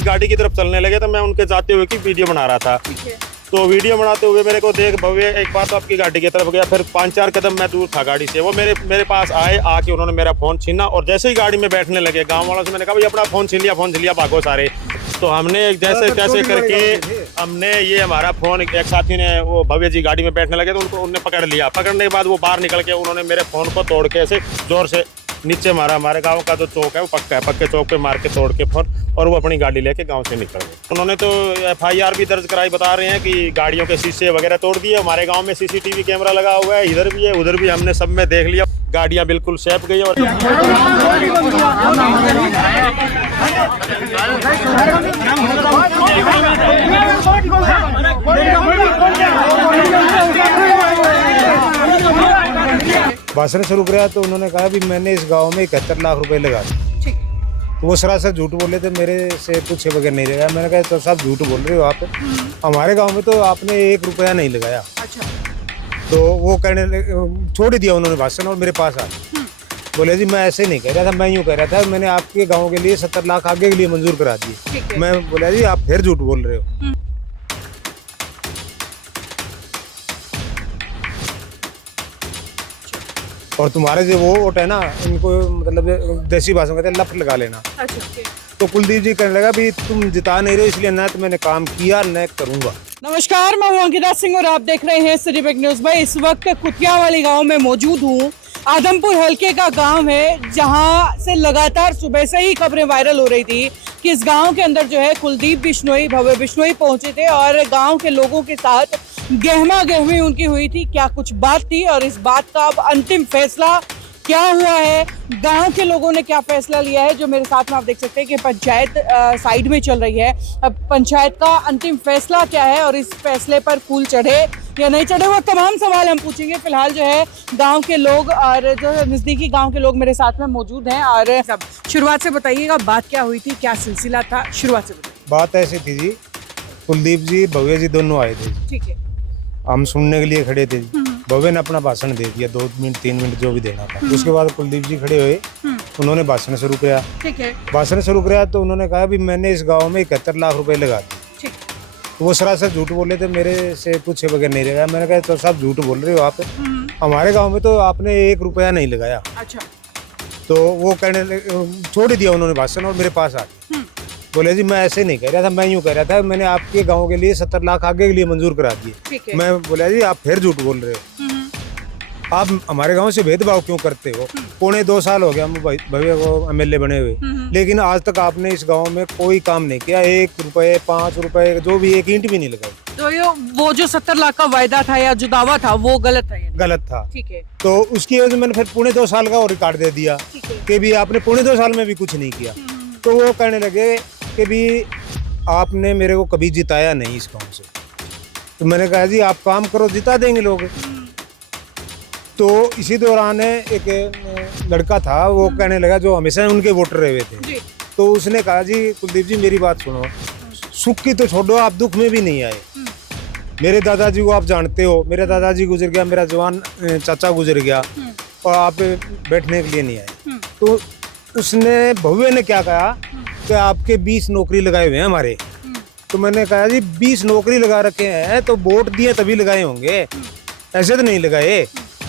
अपनी गाड़ी की तरफ चलने लगे तो मैं उनके जाते हुए की वीडियो बना रहा था। तो वीडियो बनाते हुए मेरे को देख भव्य एक बार तो आपकी गाड़ी की तरफ गया, फिर 5-4 कदम मैं दूर था गाड़ी से, वो मेरे पास आए, आके उन्होंने मेरा फ़ोन छीना और जैसे ही गाड़ी में बैठने लगे गांव वालों से मैंने कहा भाई अपना फ़ोन छीन लिया भागो सारे। तो हमने जैसे तैसे करके हमने ये हमारा फ़ोन एक साथी ने वो भव्य जी गाड़ी में बैठने लगे तो उनको उनने पकड़ लिया। पकड़ने के बाद वो बाहर निकल के उन्होंने मेरे फ़ोन को तोड़ के ऐसे ज़ोर से नीचे मारा। हमारे गांव का जो चौक है वो पक्का है, पक्के चौक पे मार के तोड़ के फोन और वो अपनी गाड़ी लेके गांव से निकल गए। उन्होंने तो FIR भी दर्ज कराई, बता रहे हैं कि गाड़ियों के शीशे वगैरह तोड़ दिए। हमारे गांव में CCTV कैमरा लगा हुआ है, इधर भी है उधर भी, हमने सब में देख लिया, गाड़ियां बिल्कुल सेफ गई। और भाषण शुरू किया तो उन्होंने कहा भी मैंने इस गांव में 71 लाख रुपए लगा दिए। तो वो सरासर झूठ बोले थे, मेरे से पूछे बगैर नहीं लगाया। मैंने कहा तो साहब झूठ बोल रहे हो आप, हमारे गांव में तो आपने 1 रुपया नहीं लगाया। अच्छा। तो वो कहने छोड़ दिया उन्होंने भाषण और मेरे पास आ बोले जी मैं ऐसे नहीं कह रहा था, मैं यूँ कह रहा था मैंने आपके गाँव के लिए 70 लाख आगे के लिए मंजूर करा दिए। मैं बोला जी आप फिर झूठ बोल रहे हो। और तुम्हारे जो वो वोट है ना, इनको मतलब देसी भाषा में कहते हैं लफ लगा लेना। अच्छा। तो कुलदीप जी कहने लगा भी तुम जिता नहीं रहे हो इसलिए न तो मैंने काम किया न करूंगा। नमस्कार, मैं हूं अंकिता सिंह और आप देख रहे हैं सिटी बिग न्यूज। भाई इस वक्त कुतियावाली गांव में मौजूद हूं। आदमपुर हलके का गांव है जहां से लगातार सुबह से ही खबरें वायरल हो रही थी कि इस गांव के अंदर जो है कुलदीप बिश्नोई, भव्य बिश्नोई पहुंचे थे और गांव के लोगों के साथ गहमा गहमी उनकी हुई थी। क्या कुछ बात थी और इस बात का अब अंतिम फैसला क्या हुआ है, गांव के लोगों ने क्या फैसला लिया है, जो मेरे साथ में आप देख सकते हैं कि पंचायत साइड में चल रही है। अब पंचायत का अंतिम फैसला क्या है और इस फैसले पर फूल चढ़े या नहीं चढ़े, वो तमाम सवाल हम पूछेंगे। फिलहाल जो है गांव के लोग और जो नजदीकी गांव के लोग मेरे साथ में मौजूद हैं। और सब शुरुआत से बताइएगा बात क्या हुई थी, क्या सिलसिला था, शुरुआत से बताइए। बात ऐसी थी जी, कुलदीप जी भव्य जी दोनों आए थे। ठीक है। हम सुनने के लिए खड़े थे। भव्य ने अपना भाषण दे दिया 2 मिनट 3 मिनट जो भी देना था। उसके बाद कुलदीप जी खड़े हुए, उन्होंने भाषण शुरू किया। ठीक है। भाषण शुरू किया तो उन्होंने कहा भी मैंने इस गांव में 71 लाख रुपए लगा दिए। ठीक। तो वो सरासर झूठ बोले थे, मेरे से पूछे बगैर नहीं लगाया। मैंने कहा तो साहब झूठ बोल रहे हो आप, हमारे गाँव में तो आपने 1 रुपया नहीं लगाया। अच्छा। तो वो कहने छोड़ दिया उन्होंने भाषण और मेरे पास आ बोले जी मैं ऐसे नहीं कह रहा था, मैं यूँ कह रहा था मैंने आपके गांव के लिए 70 लाख आगे के लिए मंजूर करा दिए। मैं बोला जी आप फिर झूठ बोल रहे हो, आप हमारे गांव से भेदभाव क्यों करते हो। 2.25 साल हो गया हम भव्य को MLA बने हुए, लेकिन आज तक आपने इस गांव में कोई काम नहीं किया। 1 रुपये 5 रुपए जो भी 1 ईंट भी नहीं लगाई। तो ये वो जो 70 लाख का वायदा था या जो दावा था वो गलत है? गलत था। ठीक है। तो उसकी वजह से मैंने फिर 2.25 साल का और रिकॉर्ड दे दिया कि भी आपने 2.25 साल में भी कुछ नहीं किया। तो वो कहने लगे कि भी आपने मेरे को कभी जिताया नहीं इस गांव से। तो मैंने कहा जी आप काम करो, जिता देंगे लोग। तो इसी दौरान एक लड़का था, वो कहने लगा जो हमेशा उनके वोटर रहे हुए थे। तो उसने कहा जी कुलदीप जी मेरी बात सुनो, सुख की तो छोड़ो, आप दुख में भी नहीं आए। मेरे दादाजी को आप जानते हो, मेरा दादाजी गुजर गया, मेरा जवान चाचा गुजर गया और आप बैठने के लिए नहीं आए। तो उसने भव्य ने क्या कहा कि आपके 20 नौकरी लगाए हुए हैं हमारे। तो मैंने कहा जी 20 नौकरी लगा रखे हैं तो वोट दिए तभी लगाए होंगे, ऐसे तो नहीं लगाए।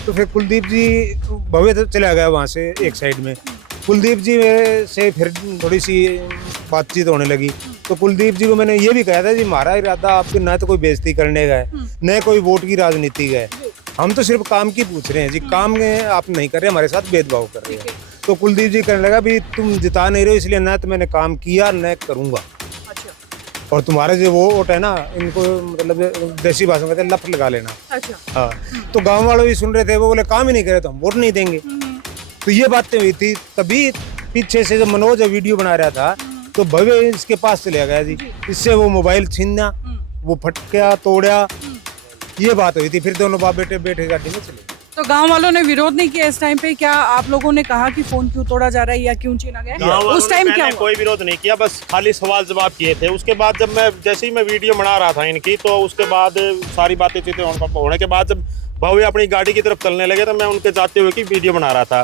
तो फिर कुलदीप जी भव्य तो चला गया वहाँ से एक साइड में। कुलदीप जी से फिर थोड़ी सी बातचीत होने लगी। तो कुलदीप जी को मैंने ये भी कहा था जी हमारा इरादा आपके न तो कोई बेइज्जती करने का है न कोई वोट की राजनीति का है, हम तो सिर्फ काम की पूछ रहे हैं जी, काम आप नहीं कर रहे, हमारे साथ भेदभाव कर रहे हैं। तो कुलदीप जी कहने लगा भी तुम जिता नहीं रहे हो इसलिए न तो मैंने काम किया न करूंगा। और तुम्हारे जो वो वोट है ना, इनको मतलब देसी भाषा में कहते हैं लफ लगा लेना। अच्छा। हाँ। तो गांव वालों भी सुन रहे थे, वो बोले काम ही नहीं करे तो हम वोट नहीं देंगे। तो ये बातें हुई थी। तभी पीछे से जब मनोज वीडियो बना रहा था तो भव्य इसके पास चले गया जी, इससे वो मोबाइल छीना, वो फटका तोड़ा, ये बात हुई थी। फिर दोनों बाप बेटे बैठे गाड़ी में चले। तो गांव वालों ने विरोध नहीं किया इस टाइम पे? क्या आप लोगों ने कहा कि फोन क्यों तोड़ा जा रहा है या क्यों छीना गया? उस टाइम क्या हुआ? कोई विरोध नहीं किया, बस खाली सवाल जवाब किए थे। उसके बाद जब मैं जैसे ही मैं वीडियो बना रहा था इनकी, तो उसके बाद सारी बातें चीतें होने के बाद जब भव्य अपनी गाड़ी की तरफ चलने लगे तो मैं उनके जाते हुए की वीडियो बना रहा था।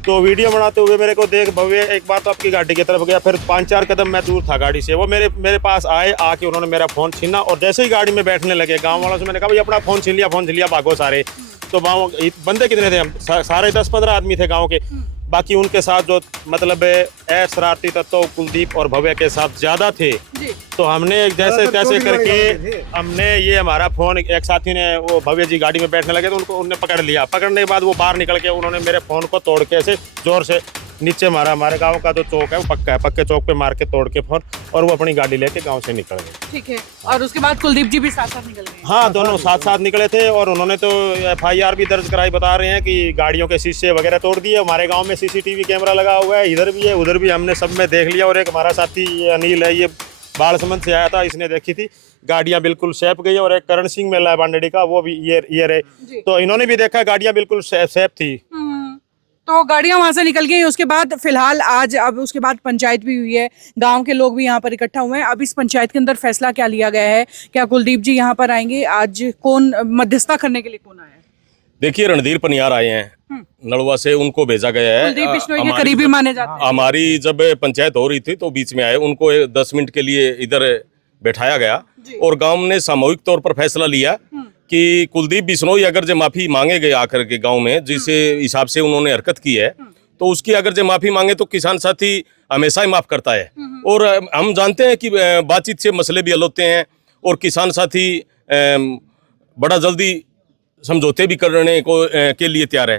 तो वीडियो बनाते हुए मेरे को देख भव्य एक बार तो आपकी गाड़ी की तरफ गया, फिर 5-4 कदम मैं दूर था गाड़ी से, वो मेरे पास आए, आके उन्होंने मेरा फ़ोन छीना और जैसे ही गाड़ी में बैठने लगे गांव वालों से मैंने कहा भाई अपना फ़ोन छीन लिया भागो सारे। तो गाँव बंदे कितने थे, हम सारे 10-15 आदमी थे गाँव के। बाकी उनके साथ जो मतलब शरारती तत्व कुलदीप और भव्य के साथ ज़्यादा थे। तो हमने जैसे तैसे करके हमने ये हमारा फ़ोन, एक साथी ने वो भव्य जी गाड़ी में बैठने लगे तो उनने पकड़ लिया। पकड़ने के बाद वो बाहर निकल के उन्होंने मेरे फ़ोन को तोड़ के ऐसे ज़ोर से नीचे मारा। हमारे गांव का जो चौक है वो पक्का है, पक्के चौक पे मार के तोड़ के फ़ोन, और वो अपनी गाड़ी लेके गांव से निकल गए। ठीक है, और उसके बाद कुलदीप जी भी साथ साथ निकल गए? हाँ, दोनों साथ साथ निकले थे और उन्होंने तो FIR भी दर्ज कराई। बता रहे हैं कि गाड़ियों के शीशे वगैरह तोड़ दिए। हमारे गाँव में CCTV कैमरा लगा हुआ है, इधर भी है उधर भी, हमने सब में देख लिया। और एक हमारा साथी अनिल है, ये बालसमंद से आया था, इसने देखी थी गाड़ियां बिल्कुल सेफ गई। और एक करण सिंह मेला है बांडेडी का, वो भी ये रहे, तो इन्होंने भी देखा गाड़ियां बिल्कुल सेफ थी। तो गाड़ियां वहां से निकल गई। उसके बाद फिलहाल आज अब उसके बाद पंचायत भी हुई है, गांव के लोग भी यहाँ पर इकट्ठा हुए हैं। अब इस पंचायत के अंदर फैसला क्या लिया गया है? क्या कुलदीप जी यहाँ पर आएंगे? आज कौन मध्यस्थता करने के लिए कौन आया है? देखिए, रणधीर पनियार आए हैं नलवा से, उनको भेजा गया है। कुलदीप बिश्नोई के करीबी माने जाते हैं। हमारी जब पंचायत हो रही थी तो बीच में आए, उनको 10 मिनट के लिए इधर बैठाया गया और गांव ने सामूहिक तौर पर फैसला लिया कि कुलदीप बिश्नोई अगर जो माफी मांगे गए आकर के गांव में, जिस हिसाब से उन्होंने हरकत की है, तो उसकी अगर जो माफी मांगे तो किसान साथी हमेशा ही माफ करता है। और हम जानते हैं कि बातचीत से मसले भी हल होते हैं और किसान साथी बड़ा जल्दी समझौते भी करने को के लिए तैयार है।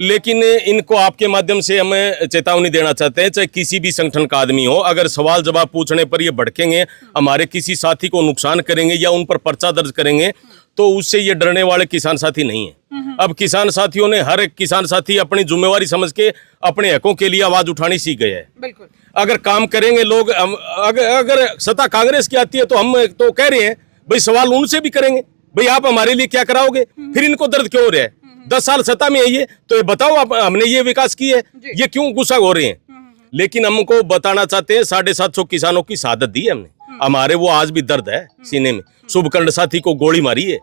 लेकिन इनको आपके माध्यम से हम चेतावनी देना चाहते हैं, चाहे किसी भी संगठन का आदमी हो, अगर सवाल जवाब पूछने पर ये भड़केंगे, हमारे किसी साथी को नुकसान करेंगे या उन पर पर्चा दर्ज करेंगे, तो उससे ये डरने वाले किसान साथी नहीं है। अब किसान साथियों ने, हर एक किसान साथी अपनी जिम्मेवारी समझ के अपने हकों के लिए आवाज उठानी सीख गए हैं। बिल्कुल, अगर काम करेंगे लोग, अगर सत्ता कांग्रेस की आती है तो हम तो कह रहे हैं भाई सवाल उनसे भी करेंगे, भाई आप हमारे लिए क्या कराओगे, फिर इनको दर्द क्यों हो रहा है? 10 साल सत्ता में है ये, तो ये बताओ आप, हमने ये विकास की है, ये क्यों गुस्सा हो रहे हैं? लेकिन हमको बताना चाहते हैं 750 किसानों की शहादत दी है हमने, हमारे वो आज भी दर्द है सीने में। शुभकर्ण साथी को गोली मारी है,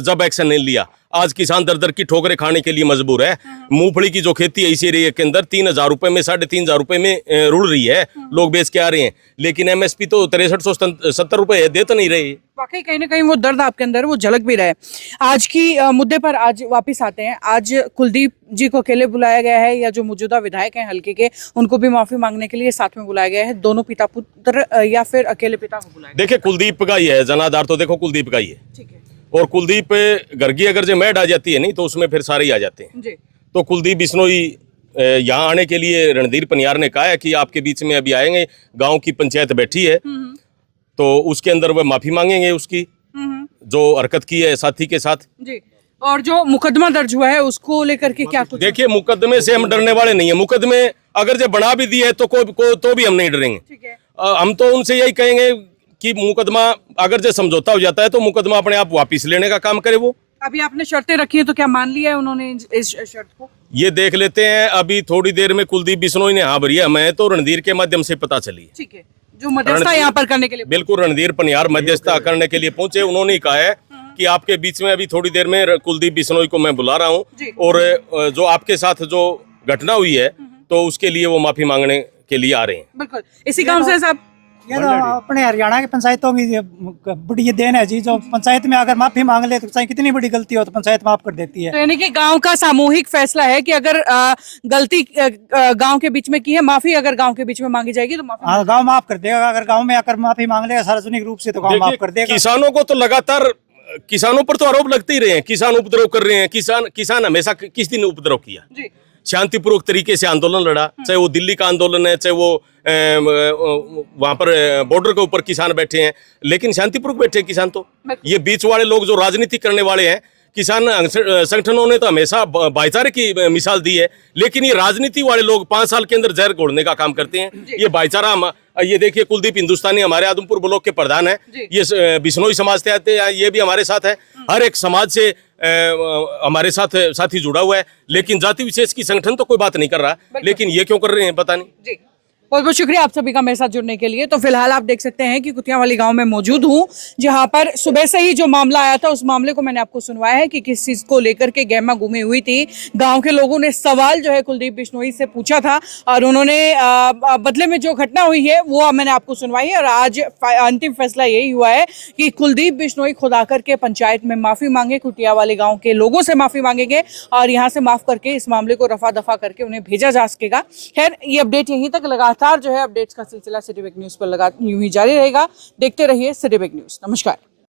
जब एक्शन नहीं लिया, आज किसान दर दर की ठोकरें खाने के लिए मजबूर है। मूंगफली की जो खेती है इस एरिया के अंदर 3,000 रुपए में, 3,500 रुपए में रुल रही है, लोग बेच के आ रहे हैं, लेकिन MSP तो 6370 रुपए है, दे तो नहीं रहे। वाकई कहीं ना कहीं वो दर्द आपके अंदर वो झलक भी रहा है। आज की मुद्दे पर आज वापस आते हैं। आज कुलदीप जी को अकेले बुलाया गया है या जो मौजूदा विधायक हैं हल्के के, उनको भी माफी मांगने के लिए साथ में बुलाया गया है? दोनों पिता पुत्र या फिर अकेले पिता को बुलाया? देखिए, कुलदीप का ही है जनाधार, तो देखो कुलदीप का ही है। ठीक है। और कुलदीप घर की अगर जो मैड आ जाती है नहीं तो उसमें फिर सारे ही आ जाते हैं। जी। तो कुलदीप बिश्नोई यहाँ आने के लिए रणधीर पनियार ने कहा है कि आपके बीच में अभी आएंगे, गांव की पंचायत बैठी है तो उसके अंदर वह माफी मांगेंगे उसकी जो हरकत की है साथी के साथ। जी। और जो मुकदमा दर्ज हुआ है उसको लेकर के क्या कुछ? देखिए, मुकदमे से हम डरने वाले नहीं है। मुकदमे अगर जो बना भी दिए तो तो भी हम नहीं डरेंगे। ठीक है। हम तो उनसे यही कहेंगे कि मुकदमा अगर जो समझौता हो जाता है तो मुकदमा अपने आप वापिस लेने का काम करे। वो अभी आपने शर्तें रखी है तो क्या मान लिया है उन्होंने इस शर्त को? ये देख लेते हैं। अभी थोड़ी देर में कुलदीप बिश्नोई ने हाँ भरी है, मैं तो रणधीर के माध्यम से पता चली। ठीक है, जो मध्यस्थता यहाँ पर करने के लिए? बिल्कुल, रणधीर पनियार मध्यस्थता करने के लिए पहुंचे। उन्होंने कहा है कि आपके बीच में अभी थोड़ी देर में कुलदीप बिश्नोई को मैं बुला रहा हूँ और जो आपके साथ जो घटना हुई है तो उसके लिए वो माफी मांगने के लिए आ रहे हैं। बिल्कुल, इसी काम से साहब ये तो अपने हरियाणा की पंचायतों की बड़ी ये देन है जी, जो पंचायत में अगर माफी मांग ले तो चाहे कितनी बड़ी गलती हो तो पंचायत माफ कर देती है। तो यानी कि गांव का सामूहिक फैसला है कि अगर गलती गांव के बीच में की है, माफी अगर गांव के बीच में मांगी जाएगी तो माफी? हाँ, गांव माफ कर देगा। अगर गांव में आकर माफी मांग लेगा सार्वजनिक रूप से तो गांव माफ कर देगा। किसानों को तो लगातार, किसानों पर तो आरोप लगते ही रहे हैं, किसान उपद्रव कर रहे हैं। किसान हमेशा किस दिन उपद्रव किया? जी। शांतिपूर्वक तरीके से आंदोलन लड़ा, चाहे वो दिल्ली का आंदोलन है, चाहे वो वहां पर बॉर्डर के ऊपर किसान बैठे हैं, लेकिन शांतिपूर्वक बैठे हैं किसान। तो ये बीच वाले लोग जो राजनीति करने वाले हैं, किसान संगठनों ने तो हमेशा भाईचारे की मिसाल दी है, लेकिन ये राजनीति वाले लोग 5 साल के अंदर जहर घोलने का काम करते हैं। ये भाईचारा, ये देखिए कुलदीप हिंदुस्तानी हमारे आदमपुर ब्लॉक के प्रधान है, ये बिश्नोई समाज से आते हैं, ये भी हमारे साथ है। हर एक समाज से हमारे साथ साथी जुड़ा हुआ है, लेकिन जाति विशेष की संगठन तो कोई बात नहीं कर रहा, लेकिन ये क्यों कर रहे हैं पता नहीं। बहुत बहुत शुक्रिया आप सभी का मेरे साथ जुड़ने के लिए। तो फिलहाल आप देख सकते हैं कि कुतियावाली गांव में मौजूद हूं, जहां पर सुबह से ही जो मामला आया था उस मामले को मैंने आपको सुनवाया है कि किस चीज को लेकर के गहमा गुमी हुई थी। गांव के लोगों ने सवाल जो है कुलदीप बिश्नोई से पूछा था और उन्होंने बदले में जो घटना हुई है वो मैंने आपको सुनवाई है। और आज अंतिम फैसला यही हुआ है कि कुलदीप बिश्नोई खुद आकर के पंचायत में माफी मांगे, कुतियावाली गाँव के लोगों से माफी मांगेंगे और यहाँ से माफ करके इस मामले को रफा दफा करके उन्हें भेजा जा सकेगा। खैर, ये अपडेट यहीं तक, लगातार जो है अपडेट्स का सिलसिला सिटी बिग न्यूज पर यूं ही जारी रहेगा। देखते रहिए सिटी बिग न्यूज। नमस्कार।